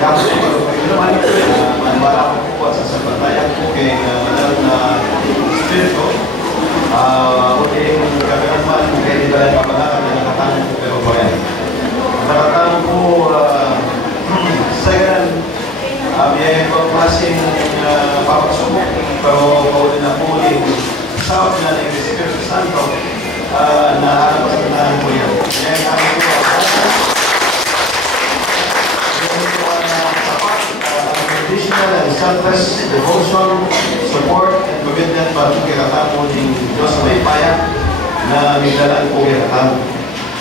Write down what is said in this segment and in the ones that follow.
dapat ko naman ito manwala ko po sa sabantayan ko kay Madam Espiritu. Uling kami naman kay di ba papangalan na nakatanong ko pero ba yan. Nakatanong ko sa ganun may klaseng papagsubok pero paulit na po yung south na ng Espiritu Santo na harapasan ko yan. Kaya kami po traditional and selfless devotion, support, and commitment para sa kikatamo ng Diyos sa may paya na migdalan po kikatamo.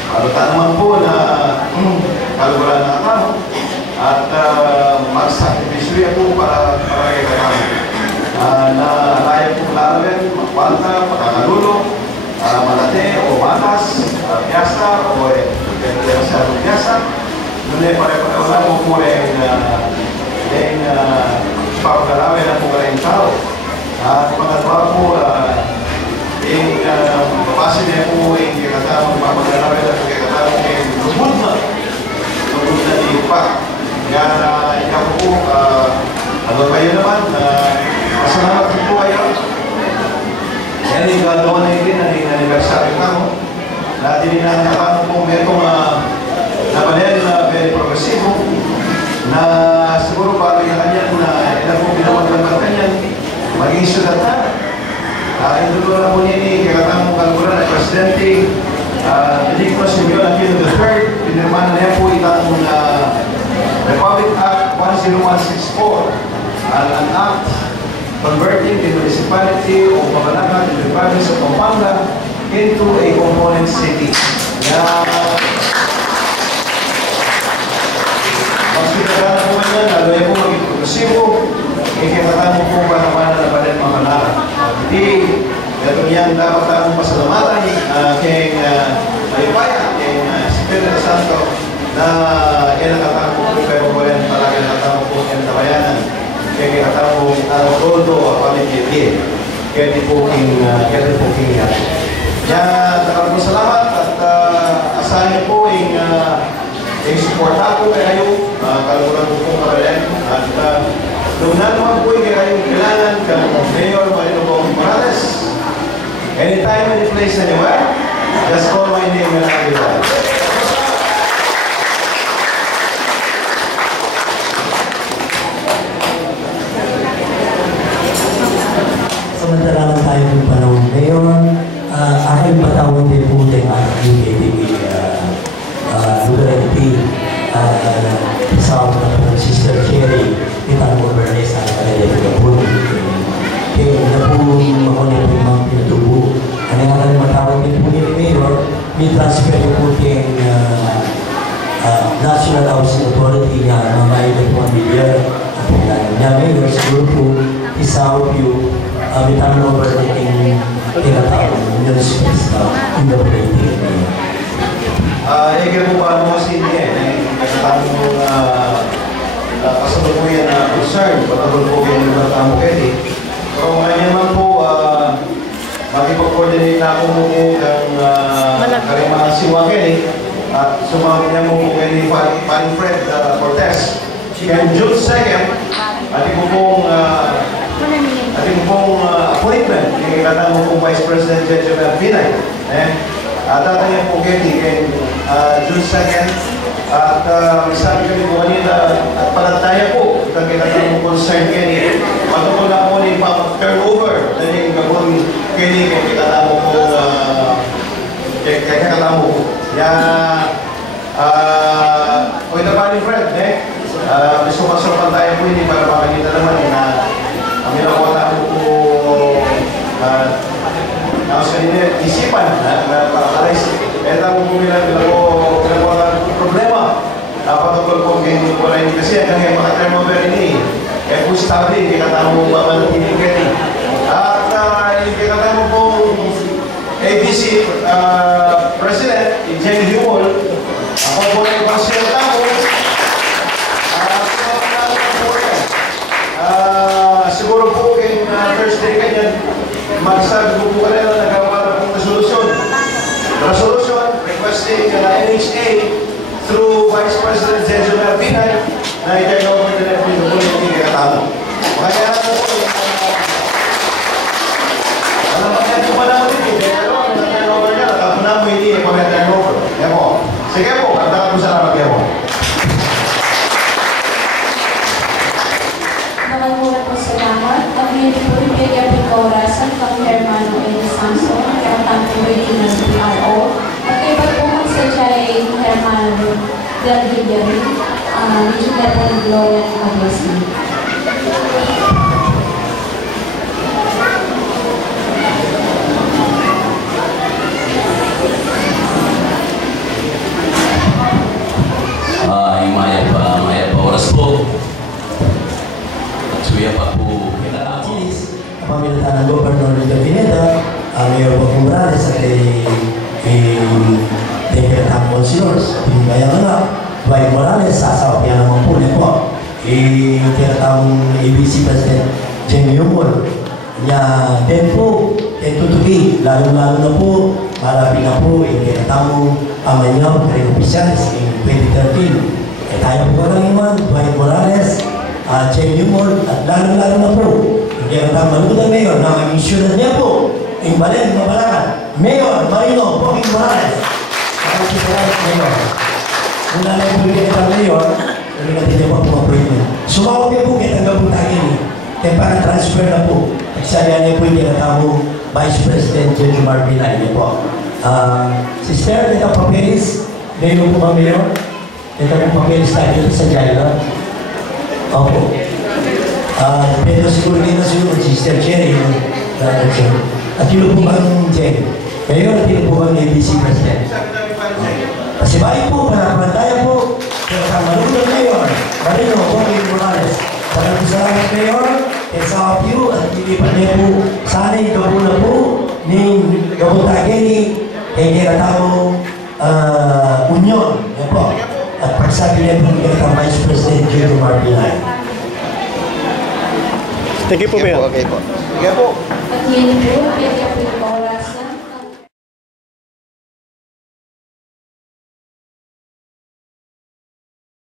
Palutan naman po na kaluguran na katamo at magsakripisyo po para kikatamo. Na layo po lalawin, magpalta, pagkakalulo, malate o matas, piyasa o piyasa. Ngunit pare-pareho mo po yung pagkalawin ng mga rin tao. At pangatwa po, yung papasi niya po yung kikatawang pagkalawin ng kikatawang yung lubod na lipa. Kaya ikaw po, ano kayo naman, masalamat po kayo. Yan yung ganoon na yun, ang anniversary ka mo. Na dininanakano po metong nabalyan na very progresivo na siguro para yung kanya na ilang po pinawaglaman kanya maging sulat na. Ito na po niya ni kakatamong kalkulan na Presidente Benigno Simeon Aquino III. Pinirmahan niya po itang Republic Act 10164, an act converting the municipality of Mabalacat in the province of Pampanga into a component city. Pagkakala po nga lalo po maging progresibo, ikikatamo po ba naman na napalit mga kanara. Hindi, ito niyang dapat tamong pasalamatan kay Alipaya, kay Espiritu Santo, na yan nakatamo po, pero po yan talaga nakatamo po yan tabayanan. Kaya kinatamo Aroldo o Pamit-Yeti, kaya di po king yan. Kaya takal po salamat at asahan niyo po yung supporta po kayo, kalukuran po pong kabayan. At nung naman po yung kailangan ng Mayor Marino Bong Morales, anytime, any place, anywhere, just call my name and I'll be there. Samantala tayo ng panahon ngayon, aking patawag din po ng aking Lugarenti kasama ng Sister Cherry kitang Bernes ang kanila pinabuli. Kaya na po ako na po mga pinatubo. Ano nga lang matawag din po ni Mayor, may transfer po yung National Housing Authority na mga ilang po ang bilyar at pagkain niya Mayor, siguro po isaw yung bitang over yung tinatawag ng municipal in the operating. Ika po paano mo kasi niya nagtatamo kasalukuyan na concern patapos po kayo ng nagtatamo kayo. Pero ngayon naman po makipag-coordinate na ako po ng Karimahan Siwa kayo at sumamit niya mo po kayo ni Paring Fred Cortez. Kaya June 2nd, ating po pong appointment ng katamo pong Vice President Jejomel Binay. Tatanya po kayo kay June 2nd at sabi kami po kanina at palataya po kagkita mo concern kayo matutol na po ni turnover na yung gagawin kayo kay kitata mo po kay kitata mo po kaya o ito pa ni Fred gusto masopan tayo po hindi para makakita naman na ang ginagawa mo po tapos kanina, isipan na para-alis. Kaya tayo po pinagawa ng problema. Napatugol po ngayon po rin kasi hanggang yung maka-thermover ini. Kaya po stable, hindi katama mo ba manatinig kayo. At hindi katama po ABC President, Jeng Humol. Ako po na ibang siya tamo. Siguro po kayong Thursday kanyan, magsabi ko po kanila nagawa na pong resolution requesting NHA through Vice President Sergio Martinez na i-turn over the PWD ng Katamo. Kaya po, alam mo yan yung panahon dito, pero ang turn over niya, tapos na mo hindi pa may turn over. Kaya po, sige po, kantakan mo salamat kayo po. Maraming po salamat. Ang hindi po ibigay po orasan kang Hermano N. Samson, karatang po ng PRO. At kay pagpungan sa Chay Hermano Del Villarin, medyo na po ng Gloria ng Kabesi. Maya pa oras po. At suya pa po. Pamilihan ng Governor Rito Pineda, ang Mayor Bob Morales at Tinatang Monsignors, Pinagayang Anak, Dwight Morales, sasawa kaya naman po niya po. Tinatang ABC President Jamie Yumol, niya din po, tutuki, lalo-lalo na po, malapit na po, tinatang amanyaw, kaya opisyalis in 2013. Tayo po lang iman, Dwight Morales, Jamie Yumol, at lalo-lalo na po, kaya naman ng Mayor na ang insurance niya po, yung Balen, Mabalakan, Mayor Marino, Boging Morales. Mayor. Muna lang po yung kita Mayor, hindi natin niya po appointment. Sumawag niya po kita ang gabutangin niya. Kaya parang transfer na po. Nagsaya niya po yung tinatawag Vice President Jojo Marpina niya po. Sister, ito papelis. Ngayon po ba Mayor? Ito po papelis tayo sa Jaila. Opo. Pero siguro din na siguro Sister Cherry at yun po bang Cherry. Ngayon, yun po bang ABC President. Kasi bahay po, panapantaya po, pero sa Malunod Mayor, Marino, Boging Morales. Salamat salamat Mayor, and sa of you, at ilipan niya po, sana'y gabo na po, ni Gabutagay ni Tinatawag Union. Yan po. At pagsabi niya po ng Vice President Jojo Martinez. Thank you po, Mayor. Okay po. Sige po. At yun po, ibigay po